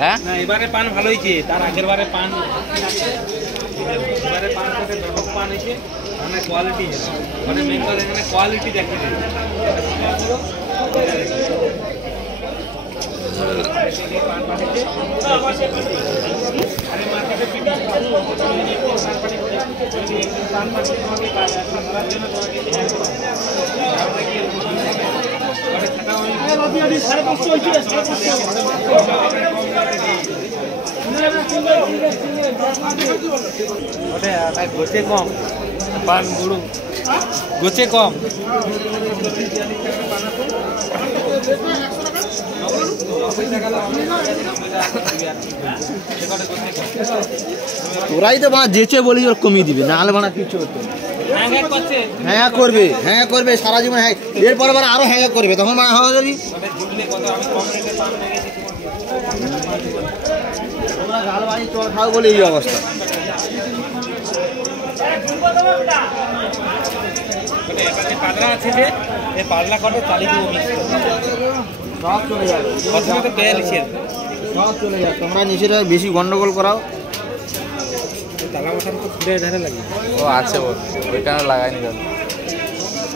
হ্যাঁ না এবারে পান ভালো হয়েছে, তার আগের বারে পান এবারে পান সাথে ব্যাপক পান হয়েছে, মানে কোয়ালিটি মানে মেন করে এখানে কোয়ালিটি দেখে পান পাঠিয়েছে আরে মার্কেটে পিটা পান গোছে কম পান গুড়ু গোছে কম তোরাই তো বানা যেচে বলি ওর কমিয়ে দিবে, না হলে বানা কিছু করতে হ্যাঁ করবে, হ্যাঁ করবে সারা জীবন, হ্যাঁ এরপরে বার আরো হ্যাঁ করবে, তখন মানে হবে যদি তোমরা গাল বাড়ি চল খাও বলে এই অবস্থা। পাগলা আছে যে এই পাগলা কটে চালিয়ে দেবো সব চলে যাবে, প্রথমে তো পেয়ে লিখে সব চলে যাবে। তোমরা নিজেরা বেশি গন্ডগোল করাও। তালা মাথার তো ফুটে ধারে লাগে ও আছে ওইখানে লাগাইনি দাদা।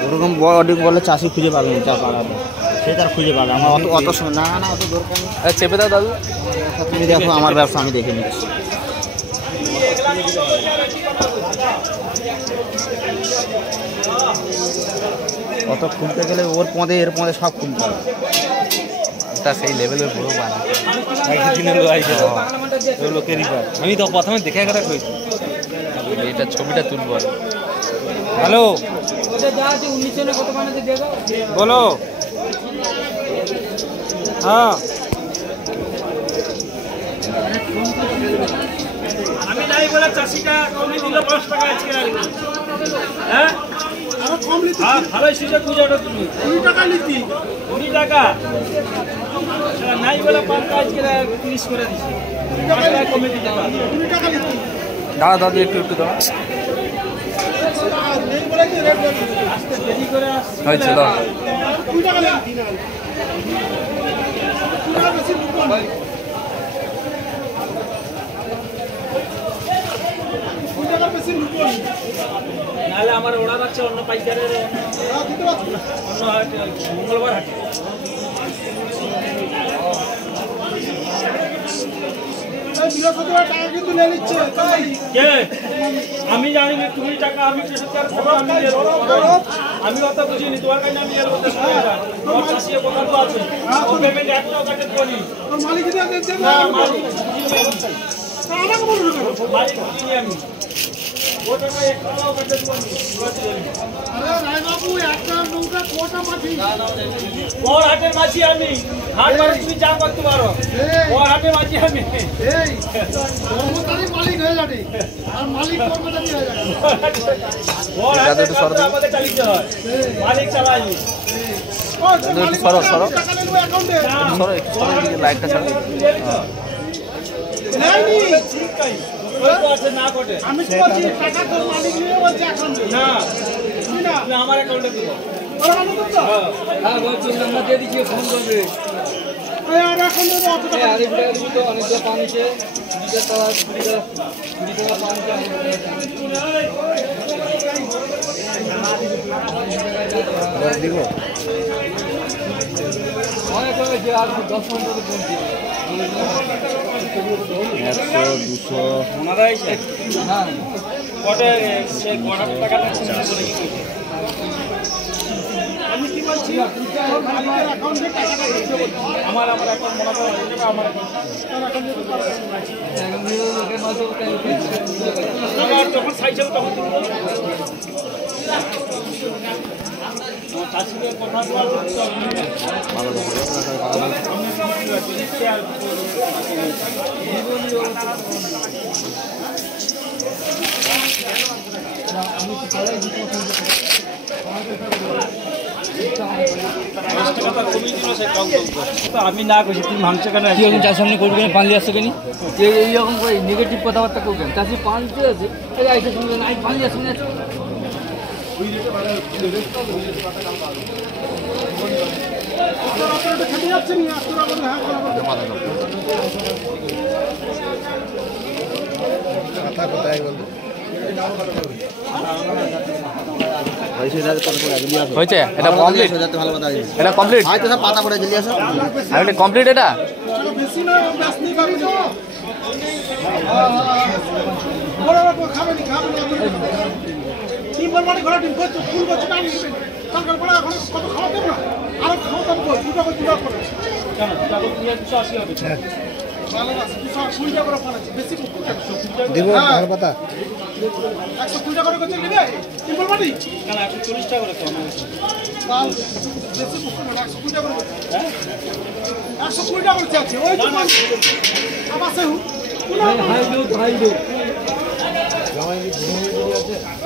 ওরকম বডি বলে চাষি খুঁজে পাবে না, চা পাড়াবে সে তার খুঁজে পাবে। আমার অত অত না না অত দরকার নেই, চেপে দাও দাদু। তুমি দেখো আমার ব্যবসা আমি দেখে নিচ্ছি। অত খুলতে গেলে ওর পদে এর পদে সব খুলতে হবে, তা সেই লেভেলের পুরো বানা লোকেরই পার। আমি তো প্রথমে দেখে কথা কইছি এটা ছবিটা তুলবো। হ্যালো বলো হ্যাঁ আমি নাই বলে চাষিটা কমে দিল 5 টাকা আজকে আর হ্যাঁ আরো কম নিতি। হ্যাঁ ভালোই সুযোগ বুঝাটা তুমি 20 টাকা নিতি 20 টাকা সেটা নাই বলে 5 টাকা আজকে 30 করে দিছি 20 টাকা কমে দিতে পারো 20 টাকা নিতি। দাদা দাদু একটু একটু দাও নেই বলে কি রেট বলি আজকে দেরি করে আসছে হয়েছে দাও 2 টাকা নিতি না 2 টাকা বেশি লুকন নাহলে আমার ওড়া যাচ্ছে অন্য পাইকারের অন্য হাটে মঙ্গলবার হাটে আমি জানি না 20 টাকা আমি আমি অত বুঝিনি তোমার কাছে আমি এর মধ্যে কথা তো আছে পেমেন্ট একটাও কাটে করি মালিক মালিক আমি হাটের মাঝি আমি হাট মানে তুমি যা করতে পারো হাটের মাঝি আমি মালিক হয়ে যাবে আর মালিক আমাকে চালিয়ে হয় মালিক চালাই সরো সরো সরো লাইটটা ছাড়ো আমি টাকা তোর মালিক নিয়ে বলছি এখন না আমার অ্যাকাউন্টে দেবো হ্যাঁ বলছি আমরা দিয়ে দিচ্ছি ফোন করবে আর এখন অনেক পানিতে দিব অনেক হয়েছে আর 10 মিনিট ফোন দিই 100 200 ওনারা হ্যাঁ কটে সেই কটা টাকাটা আমি কি বলছি আমার অ্যাকাউন্টে টাকাটা দিতে বলছি আমার অ্যাকাউন্ট মনে করো আমার অ্যাকাউন্ট যখন সাইজ হবে তখন চাষিদের কথা আমি না করছি তুমি মাংস কেন চাষের সামনে করবি না পান দিয়ে আসছে কেন এইরকম করে নেগেটিভ কথাবার্তা করবেন চাষি পান দিয়ে আছে পান দিয়ে আসবে না হয়েছে এটা কমপ্লিট, এটা কমপ্লিট, পাতা করে জেলি আসো এটা কমপ্লিট, এটা দেবো পাতা 120 টাকা করে নিবে টিম্বল মাটি না 140 টাকা করে মাল বেশি বুঝছো না 120 টাকা করে হ্যাঁ 120 টাকা করে চাচ্ছে ওই তো আমার সে হাই দো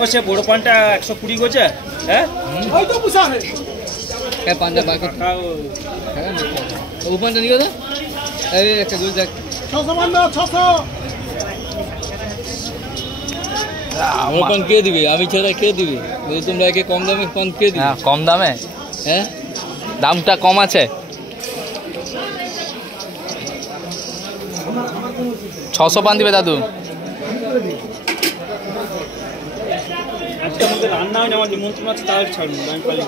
ও সে বড় পানটা 120 গোছে হ্যাঁ ওই তো পুষা হে কে পানটা বাকি হ্যাঁ ও পানটা নিয়ে দে এই একটা গোল দেখ 600 মান দাও 600 আমার পান কে দিবে? আমি ছাড়া কে দিবে? যদি তোমরা একে কম দামে পান কে দিবে? হ্যাঁ কম দামে, হ্যাঁ দামটা কম আছে। 600 পান দিবে দাদু। আজকে আমাদের রান্না হয় না, আমার নিমন্ত্রণ আছে, তাহলে ছাড়ুন আমি পারি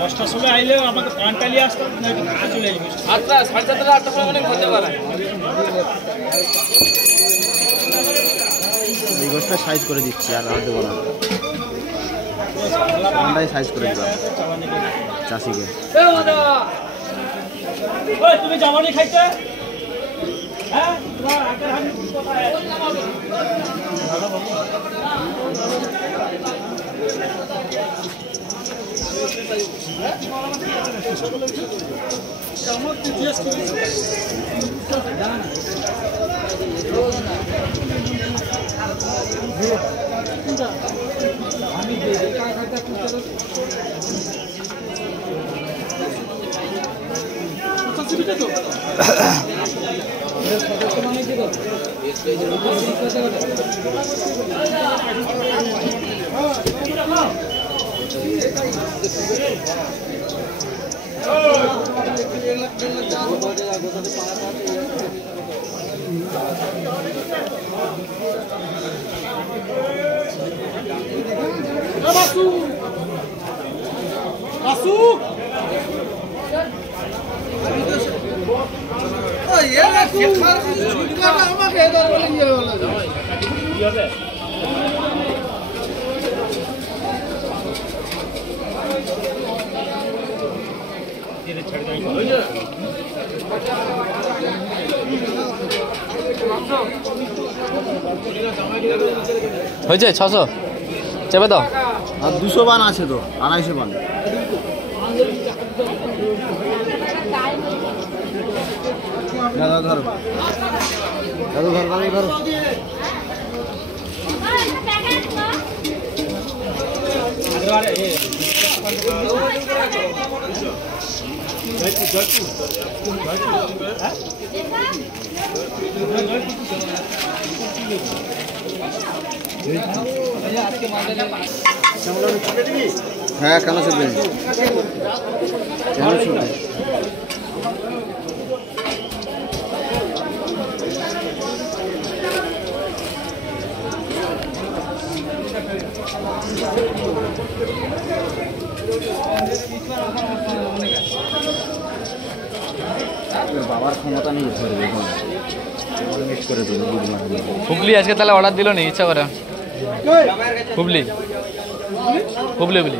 10টার সময় আইলে আমাকে পানটা নিয়ে আসতে হবে, না চলে আসবে 8টা 7:30 8টা সময় অনেক হতে পারে। এই গোষ্ঠটা সাইজ করে দিচ্ছি আর দেবো না, ঠান্ডায় সাইজ করে দিলাম চাষিকে। তুমি জামানি খাইতে হ্যাঁ তোমার আগের হানি কোথায় হয়েছে 600 চেপে দাও। আর 200 বান আছে তো, 250 বান। দাদা ধরো, দাদু ধরো, দাদু ধরো। হ্যাঁ কেন চলবে, কেন চলবে? বাবার ক্ষমতা নেই ধরবে, মিক্স করে দেবো। হুগলি আজকে তাহলে অর্ডার দিল নি ইচ্ছা করে? হুগলি হুগলি হুগলি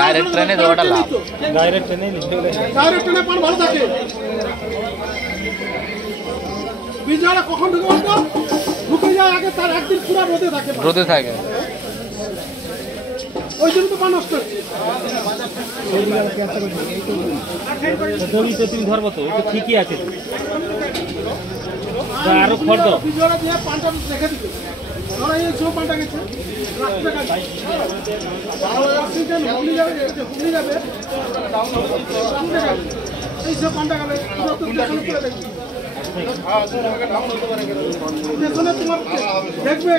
ডাইরেক্ট ট্রেনে দেওয়াটা লাভ। ডাইরেক্ট ট্রেনে পান ভালো থাকে। বিজয়টা কখন ঢুকে বলতো? ঢুকে যায় আগে, তার একদিন পুরো রোদে থাকে। ওই জন্য তো পান নষ্ট হচ্ছে। তুমি ধরবো তো, ওটা ঠিকই আছে, আরো খড় দাও। বিজয়টা দিয়ে পানটা রেখে দিবে। দেখবে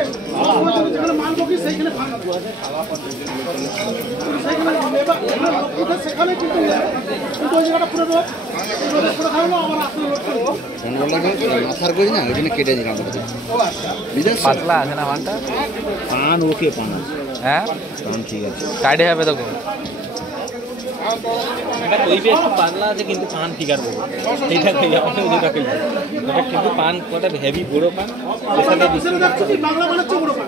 যেখানে মাল বকি সেইখানে সেখানে কিন্তু ওই জায়গাটা পুরো খাওয়ানো আমার মাথার করি না ওই জন্য কেটে দিলাম পাতলা আছে না পানটা? পান ওকে পান হ্যাঁ পান ঠিক আছে টাইডে হবে তোকে। পাতলা আছে কিন্তু পান ঠিক আছে এইটা খাই আপনি যেটা খাই এটা কিন্তু পান কটা হেভি বড় পান বাংলা মানে বড় পান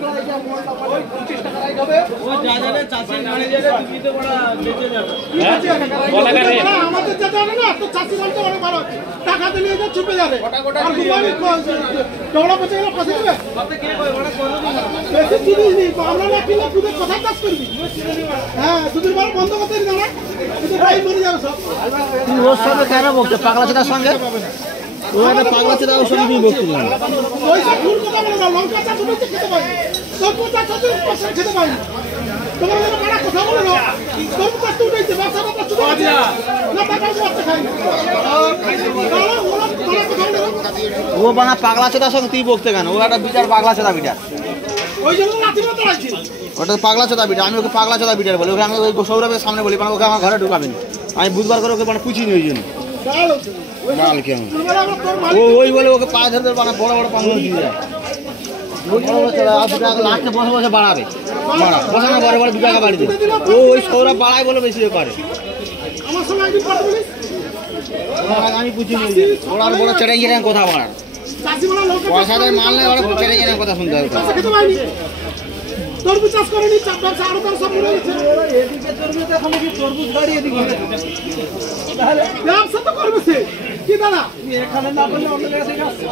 ও যা জানে চাষি মানে যাবে দিতে বড় বেঁচে যাবে বলা করে আমাদের যেটা না তো চাষি বলতে অনেক ভালো টাকা দিলে এটা চুপে যাবে আর গুমানি ডবলা পচে গেলে পচে যাবে আপনি কে কই বড় করো না বেশি জিনিস নেই আমরা না কিনলে দুধের কথা চাষ করবি হ্যাঁ দুধের বার বন্ধ করতে দিন না কিন্তু ভাই মরে যাবে সব তুই ওর সঙ্গে কেন বলতে পাগলা ছেলের সঙ্গে ও একটা পাগলা ছেলে ওর সঙ্গে তুই বলতে না ওই সব ভুল কথা বলে না লঙ্কা চাষ হচ্ছে খেতে পাই সরপুর চাষ হচ্ছে খেতে পাই তোমার যেন বড় কথা বলে না সরপুর চাষ তো উঠেছে বাচ্চাটা তো চুপ আছে না টাকা করতে খাই ও বানা পাগলা ছেলের সঙ্গে তুই বলতে কেন ও একটা বিটার পাগলা ছেলে বিটার ওই জন্য লাঠি মারতে লাগছে ওটা পাগলা চোদা বিটার আমি ওকে পাগলা চোদা বিটার বলি ওকে আমি ওই সৌরভের সামনে বলি মানে ওকে আমার ঘরে ঢুকাবেন আমি বুধবার করে ওকে মানে পুছিনি ওই জন্য ডাল কেমন ও ওই বলে ওকে পা ধরে মানে বড় বড় পাঙ্গল দিয়ে যায় লাস্টে বসে বসে বাড়াবে বসানো বড় বড় 2 টাকা বাড়ি দেবে ও ওই সৌরভ বাড়ায় বলে বেশি করে আমার সঙ্গে একদিন কথা বলিস আমি পুছিনি ওরা বড় চেড়ে গিয়ে কথা বাড়ার চাষি মানে লোক পয়সা দেয় মাল নেই ওরা চেড়ে গিয়ে কথা শুনতে হবে খেতে পাইনি তরমুজ চাষ করেনি চাপ ব্যবসা আরো তার সব মরে গেছে ব্যবসা তো করবে সে কি দাদা এখানে না বললে অন্য জায়গা থেকে আসছে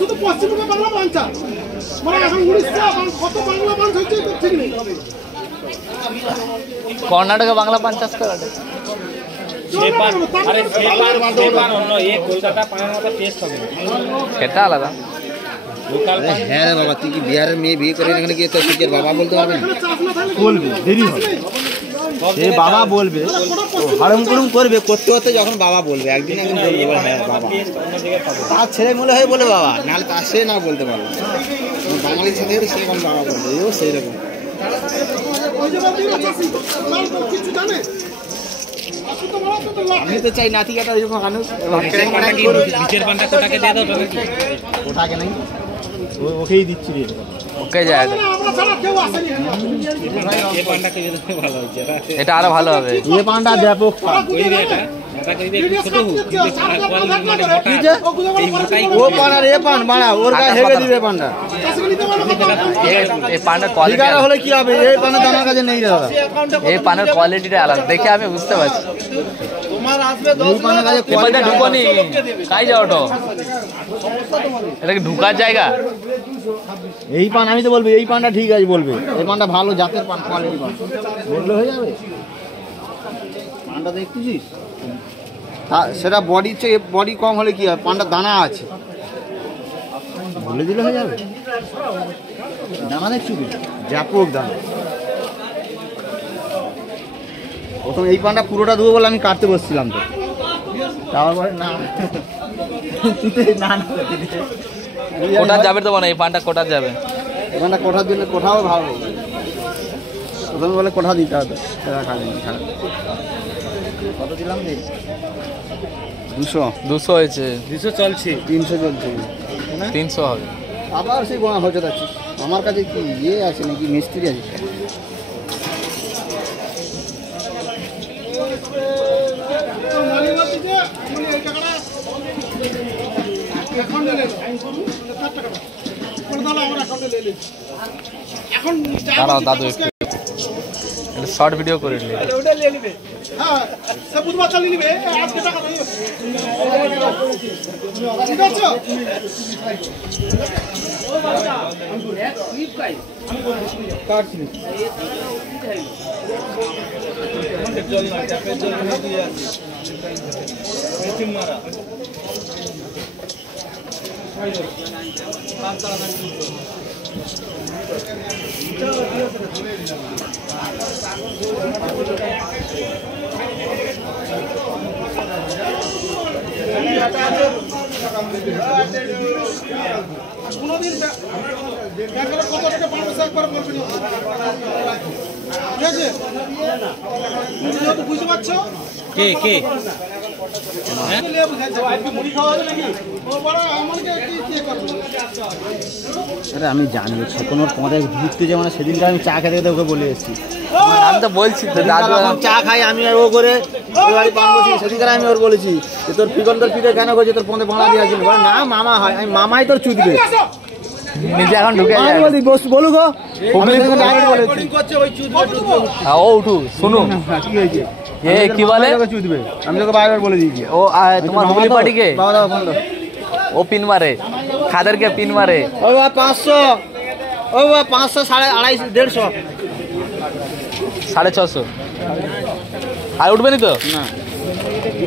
শুধু পশ্চিমবঙ্গে বাংলা বাঞ্চা মানে এখন উড়িষ্যা কত বাংলা বাঞ্চ হচ্ছে ঠিক নেই কর্ণাটকে বাংলা পান চাষ করে অন্য এই কলকাতা পানের মতো টেস্ট হবে সেটা আলাদা। হ্যাঁ রে বাবা তুই কি বিহারের মেয়ে বিয়ে করে এখানে গিয়ে তোর শিখের বাবা বলতে পারবে না বলবে দেরি হবে সে বাবা বলবে হারম করুম করবে করতে করতে যখন বাবা বলবে একদিন একদিন বলবে হ্যাঁ বাবা তার ছেলে মনে হয় বলে বাবা নাহলে তার সে না বলতে পারবে বাঙালি ছেলে সেরকম বাবা বলবে ও সেই রকম আমি তো চাই নাতি কাটা ওইরকম মানুষ নিচের পানটা কোটাকে দিয়ে দাও ওটাকে নাই ওকেই দিচ্ছি রে ওকে যায় এই পানটাকে দিয়ে দাও ভালো হচ্ছে এটা আরো ভালো হবে। এ পানটা ব্যাপক কই রে এটা এটা কই দিয়ে ছোট হোক ও পান আর এ পান বাড়া ওর গায়ে হেগে দিবে পানটা এই পানের কোয়ালিটি ঠিকানা হলে কি হবে এই পানের দাম আমার কাছে নেই দাদা এই পানের কোয়ালিটিটা আলাদা দেখে আমি বুঝতে পারছি। এই পানের কাছে এবারে ঢুকোনি কাই যাও তো এটা কি ঢুকার জায়গা? এই পান আমি তো বলবো এই পানটা ঠিক আছে বলবে এই পানটা ভালো জাতের পান কোয়ালিটি পান বললে হয়ে যাবে পানটা দেখতেছিস সেটা বডির চেয়ে বডি কম হলে কি হয় পানটা দানা আছে বলে দিলে হয়ে যাবে দানা দেখছি ব্যাপক দানা প্রথম এই পানটা পুরোটা দেবো বলে আমি কাটতে বসছিলাম তো তারপরে না কোটা যাবে তো মানে এই পানটা কোটা যাবে এখানটা কোঠা দিলে কোঠাও ভালো প্রথমে বলে কোঠা দিতে হবে কত দিলাম রে 200 হয়েছে 200 চলছে 300 চলছে 300 হবে আবার সেই গোনা হতে যাচ্ছি আমার কাছে কি ইয়ে আছে নাকি মিস্ত্রি আছে দাঁড়াও দাদু একটু শর্ট ভিডিও করে নিলে হ্যাঁ সে বুধবার চালিয়ে নিবে আজকে টাকা নেই ঠিক আছে কোনোদিন ব্যাংকের কত টাকা পাঠাচ্ছে একবার বলবেন, ঠিক আছে? তুমি বুঝতে পারছো কে কে মুড়ি খাওয়া হবে নাকি? ও বড় আমাকে কি করবো? আরে আমি জানি কোনো পরে ঘুরতে যাবো না, সেদিনটা আমি চা খেতে খেতে ওকে বলে এসেছি। আমি তো বলছি তো দাদু যখন চা খাই আমি আর ও করে ওই বাড়ি পান বসি, সেদিনকার আমি ওর বলেছি যে তোর ফিকন তোর পিঠে কেন করছে, তোর পথে ভাড়া দিয়ে আসছিল। না মামা হয়, আমি মামাই তোর চুদবে। নিজে এখন ঢুকে যায়। আমি বলি বলুক আমি ডাইরেক্ট বলেছি ও উঠু শুনু কি হয়েছে এ কি বলে চুদবে, আমি তোকে বারবার বলে দিয়েছি। ও তোমার হুগলি পার্টিকে বাবা দাও ফোন দাও। ও পিন মারে, খাদেরকে পিন মারে। ও বাবা 500, ও বাবা 500, 250, 150। 650 আর উঠবে নি তো? না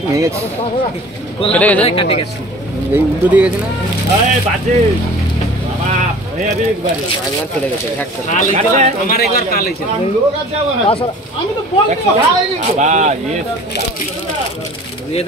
নিয়ে গেছি, কেটে গেছে। এই উল্টো দিয়ে গেছি না, এই বাজে বাবা হয়ে যাবে একবারে। একবার চলে গেছে। আমার একবার কাল হয়েছে। আমি তো বলবো বাবা ইয়ে